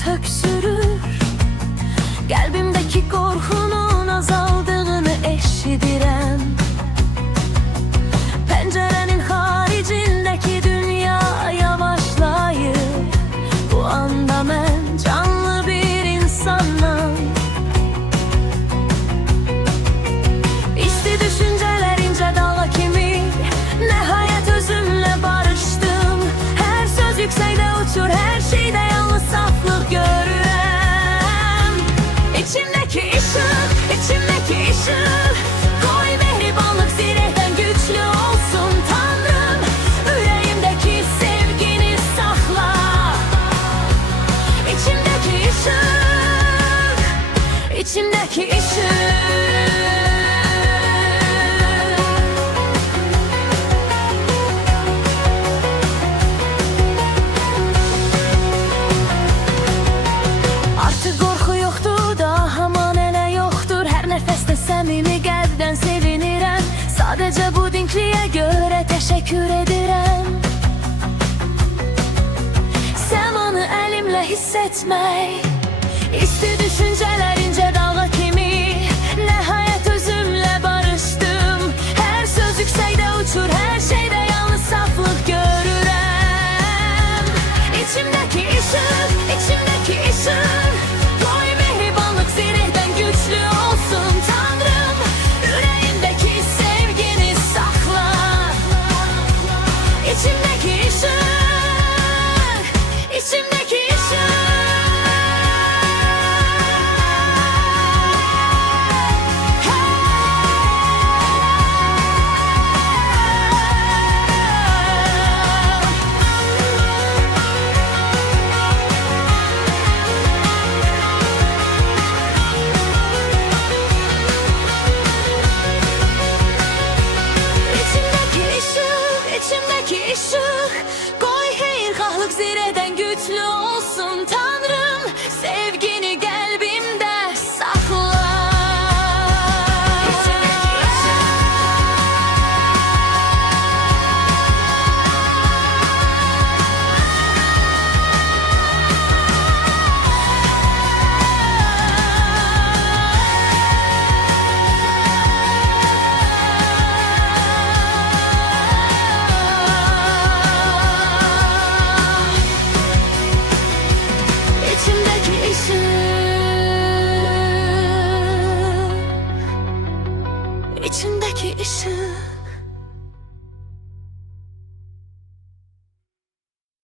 umut öksürür. Kalbimdeki korkunun azaldığını eşidirəm. Pencerenin haricindeki dünya yavaşlayır. Bu anda ben canlı bir insanım. İsti düşüncelerince dağ kimi, nihayet özümle barıştım. Her söz yüksekte uçur, her şeyde yalnız saflık görürəm. İçimdeki ışık, içimdeki ışık, koy mehribanlık zirehten güçlü olsun Tanrım. Yüreğimdeki sevgini sakla. İçimdeki ışık, içimdeki ışık. Artık korku yoktur da aman elə yoktur. Her nefeste səmimi qəlbdən sevinirəm. Sadece bu dinkliyə görə təşəkkür edirəm. Səmanı əlimlə hiss etmək, isti düşüncelerince dağa kimi, nihayet özümle barıştım. Her söz yüksekte uçur, her şeyde yalnız saflık görürəm. İçimdeki ışık, içimdeki ışık, koy mehribanlık zirehten güçlü olsun Tanrım. Yüreğimdeki sevgini sakla. İçimdeki ışık, içimdeki ışık. İçimdeki ışık, koy xeyirxahlık zirehdən güçlü olsun Tanrım. Sevgini kalbimde sakla. İçimdeki ışık, içimdeki ışık.